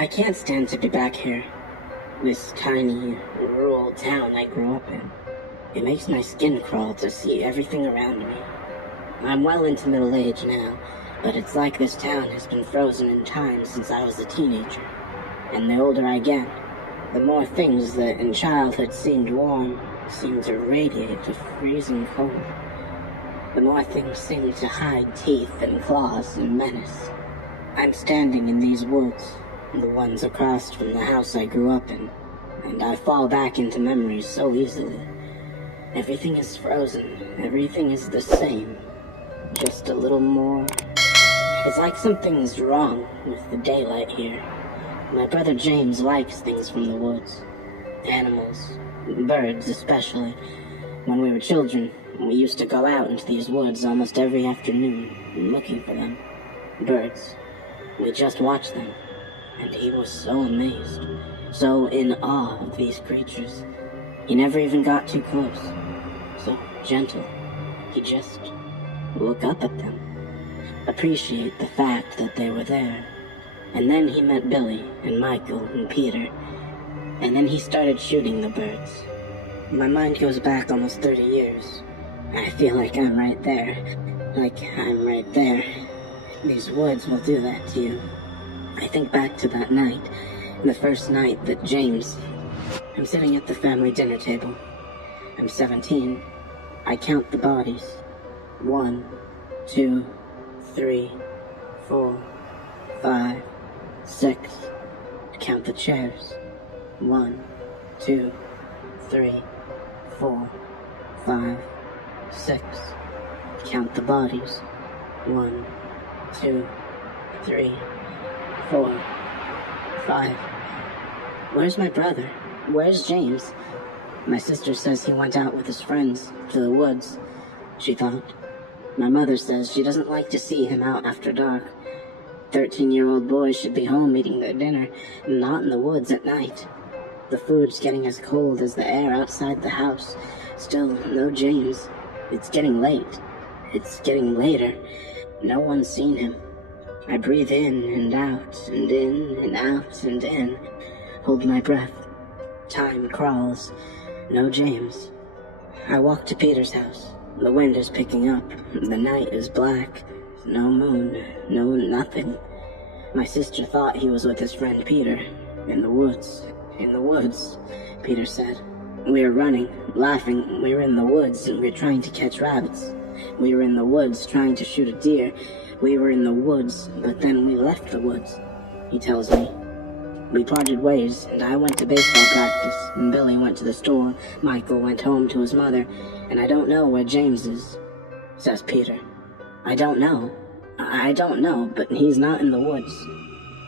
I can't stand to be back here. This tiny, rural town I grew up in. It makes my skin crawl to see everything around me. I'm well into middle age now, but it's like this town has been frozen in time since I was a teenager. And the older I get, the more things that in childhood seemed warm seem to radiate to freezing cold. The more things seem to hide teeth and claws and menace. I'm standing in these woods, the ones across from the house I grew up in, and I fall back into memories so easily. Everything is frozen, everything is the same, just a little more. It's like something's wrong with the daylight here. My brother James likes things from the woods. Animals, birds especially. When we were children, we used to go out into these woods almost every afternoon, looking for them. Birds. We just watched them, and he was so amazed, so in awe of these creatures. He never even got too close. So gentle. He just look up at them, appreciate the fact that they were there. And then he met Billy and Michael and Peter, and then he started shooting the birds. My mind goes back almost 30 years. I feel like I'm right there. These woods will do that to you. I think back to that night, the first night that James... I'm sitting at the family dinner table. I'm 17. I count the bodies. 1, 2, 3, 4, 5, 6. Count the chairs. 1, 2, 3, 4, 5, 6. Count the bodies. 1, 2, 3, 4, 5. Where's my brother? Where's James? My sister says he went out with his friends to the woods, she thought. My mother says she doesn't like to see him out after dark. 13-year-old boys should be home eating their dinner, not in the woods at night. The food's getting as cold as the air outside the house. Still, no James. It's getting late. It's getting later. No one's seen him. I breathe in and out, and in and out and in. Hold my breath. Time crawls. No James. I walk to Peter's house. The wind is picking up. The night is black. No moon. No nothing. My sister thought he was with his friend Peter. In the woods. In the woods, Peter said. We were running, laughing. We were in the woods and we were trying to catch rabbits. We were in the woods trying to shoot a deer. We were in the woods, but then we left the woods, he tells me. We parted ways, and I went to baseball practice, and Billy went to the store, Michael went home to his mother, and I don't know where James is, says Peter. I don't know, but he's not in the woods.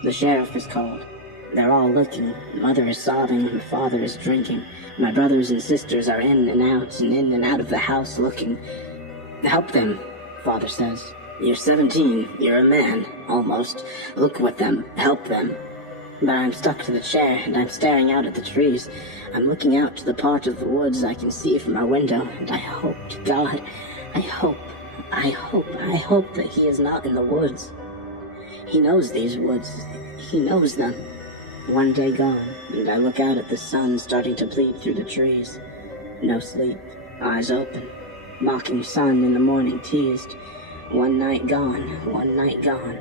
The sheriff is called. They're all looking. Mother is sobbing, and father is drinking. My brothers and sisters are in and out of the house looking. Help them, father says. You're 17, you're a man, almost. Look with them, help them. But I'm stuck to the chair, and I'm staring out at the trees. I'm looking out to the part of the woods I can see from our window, and I hope to God, I hope that he is not in the woods. He knows these woods. He knows them. One day gone, and I look out at the sun starting to bleed through the trees. No sleep, eyes open. Mocking sun in the morning teased. One night gone, one night gone.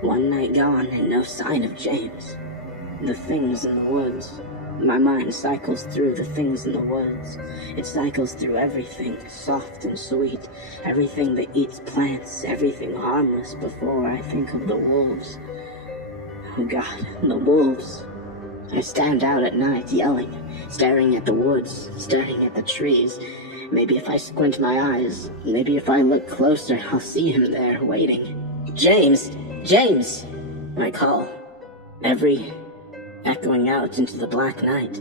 One night gone and no sign of James. The things in the woods. My mind cycles through the things in the woods. It cycles through everything soft and sweet. Everything that eats plants. Everything harmless before I think of the wolves. Oh God, the wolves. I stand out at night yelling, staring at the woods, staring at the trees. Maybe if I squint my eyes, maybe if I look closer, I'll see him there waiting. James! James! I call, echoing out into the black night.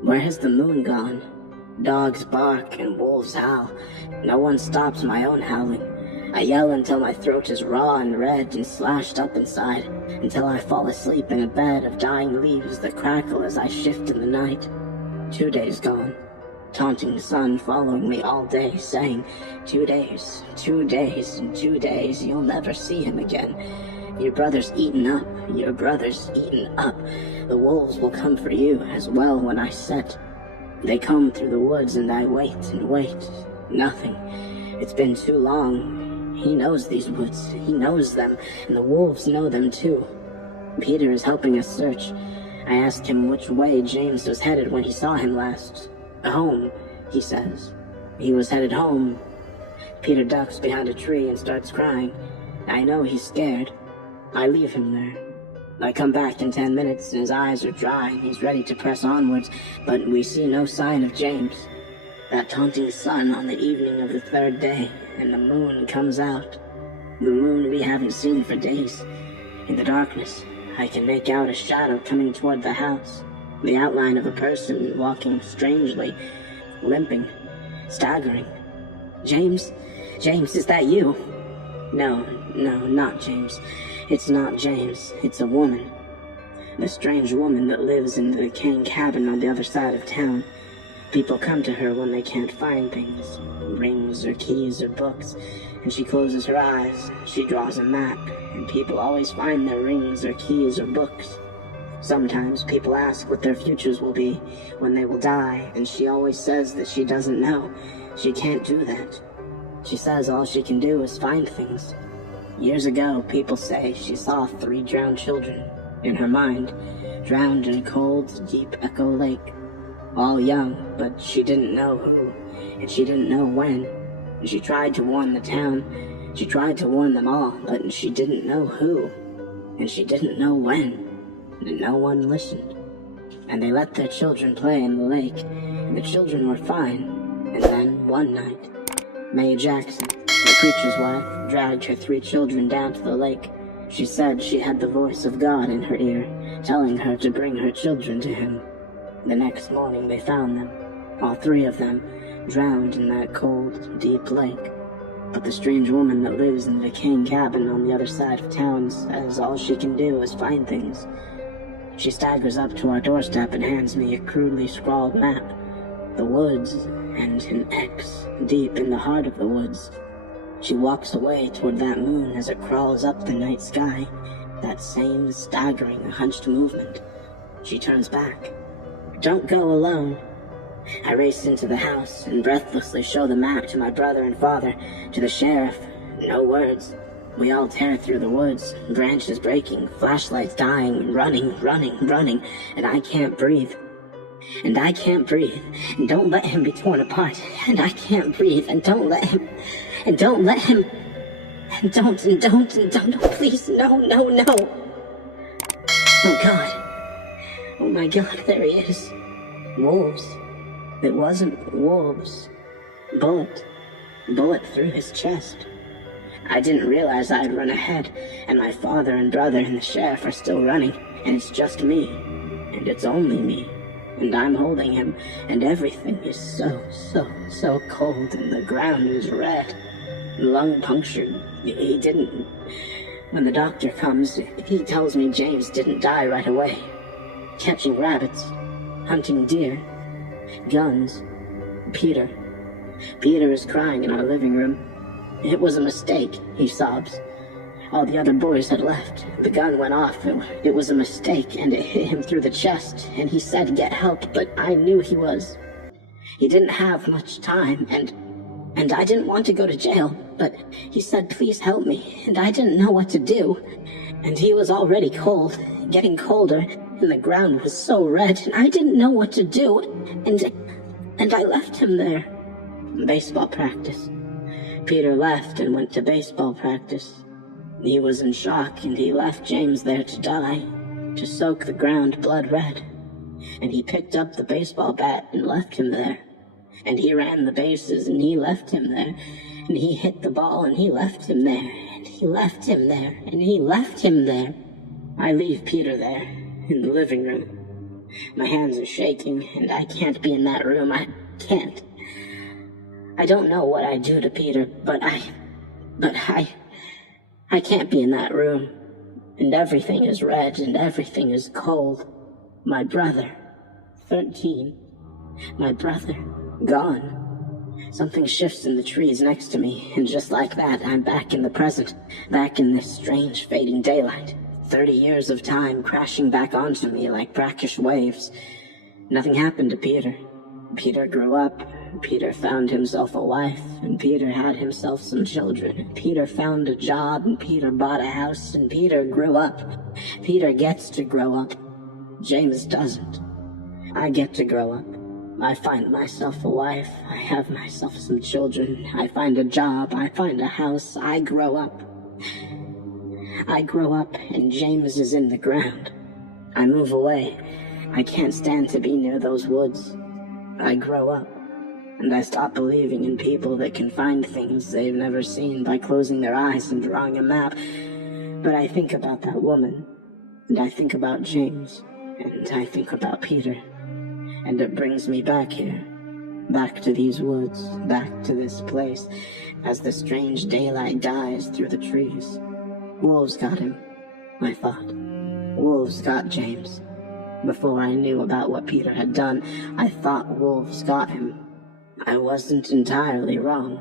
Where has the moon gone? Dogs bark and wolves howl. No one stops my own howling. I yell until my throat is raw and red and slashed up inside, until I fall asleep in a bed of dying leaves that crackle as I shift in the night. 2 days gone. Taunting the sun following me all day, saying, 2 days, 2 days, and 2 days, you'll never see him again. Your brother's eaten up. Your brother's eaten up. The wolves will come for you as well when I set. They come through the woods and I wait and wait. Nothing. It's been too long. He knows these woods. He knows them. And the wolves know them too. Peter is helping us search. I asked him which way James was headed when he saw him last. Home, he says. He was headed home. Peter ducks behind a tree and starts crying. I know he's scared. I leave him there. I come back in 10 minutes and his eyes are dry and he's ready to press onwards, but we see no sign of James. That taunting sun on the evening of the third day, and the moon comes out. The moon we haven't seen for days. In the darkness, I can make out a shadow coming toward the house. The outline of a person walking strangely, limping, staggering. James? James, is that you? No, not James. It's not James. It's a woman. The strange woman that lives in the decaying cabin on the other side of town. People come to her when they can't find things, rings or keys or books, and she closes her eyes. She draws a map, and people always find their rings or keys or books. Sometimes people ask what their futures will be, when they will die, and she always says that she doesn't know. She can't do that. She says all she can do is find things. Years ago, people say she saw 3 drowned children, in her mind, drowned in a cold, deep echo lake. All young, but she didn't know who, and she didn't know when. She tried to warn the town, she tried to warn them all, but she didn't know who, and she didn't know when, and no one listened. And they let their children play in the lake, and the children were fine. And then, one night, Mae Jackson, the preacher's wife, dragged her 3 children down to the lake. She said she had the voice of God in her ear, telling her to bring her children to him. The next morning they found them, all 3 of them, drowned in that cold, deep lake. But the strange woman that lives in the decaying cabin on the other side of town says all she can do is find things. She staggers up to our doorstep and hands me a crudely scrawled map. The woods, and an X deep in the heart of the woods. She walks away toward that moon as it crawls up the night sky, that same staggering, hunched movement. She turns back. Don't go alone. I race into the house and breathlessly show the map to my brother and father, to the sheriff. No words. We all tear through the woods, branches breaking, flashlights dying, running, and I can't breathe. And I can't breathe, and don't let him be torn apart. And I can't breathe, and don't let him, and don't, please, no. Oh God. Oh my God, there he is. Wolves. It wasn't wolves. Bullet through his chest. I didn't realize I'd run ahead, and my father and brother and the sheriff are still running, and it's just me, and it's only me. And I'm holding him, and everything is so cold, and the ground is red. Lung punctured. He didn't. When the doctor comes, he tells me James didn't die right away. Catching rabbits, hunting deer, guns. Peter is crying in our living room. It was a mistake, he sobs. All the other boys had left. The gun went off. It was a mistake, and it hit him through the chest, and he said get help, but I knew he was. He didn't have much time, and I didn't want to go to jail, but he said please help me, and I didn't know what to do. And he was already cold, getting colder, and the ground was so red, and I didn't know what to do, and I left him there. Baseball practice. Peter left and went to baseball practice. He was in shock, and he left James there to die, to soak the ground blood red. And he picked up the baseball bat and left him there. And he ran the bases, and he left him there. And he hit the ball, and he left him there. And he left him there, and he left him there. I leave Peter there, in the living room. My hands are shaking, and I can't be in that room. I can't. I don't know what I'd do to Peter, but I can't be in that room, and everything is red, and everything is cold. My brother, 13, my brother, gone. Something shifts in the trees next to me, and just like that, I'm back in the present, back in this strange fading daylight. 30 years of time crashing back onto me like brackish waves. Nothing happened to Peter. Peter grew up. Peter found himself a wife, and Peter had himself some children, and Peter found a job, and Peter bought a house, and Peter grew up. Peter gets to grow up. James doesn't. I get to grow up. I find myself a wife, I have myself some children, I find a job, I find a house, I grow up. I grow up, and James is in the ground. I move away. I can't stand to be near those woods. I grow up, and I stop believing in people that can find things they've never seen by closing their eyes and drawing a map. But I think about that woman, and I think about James, and I think about Peter. And it brings me back here, back to these woods, back to this place, as the strange daylight dies through the trees. Wolves got him, I thought. Wolves got James. Before I knew about what Peter had done, I thought wolves got him. I wasn't entirely wrong.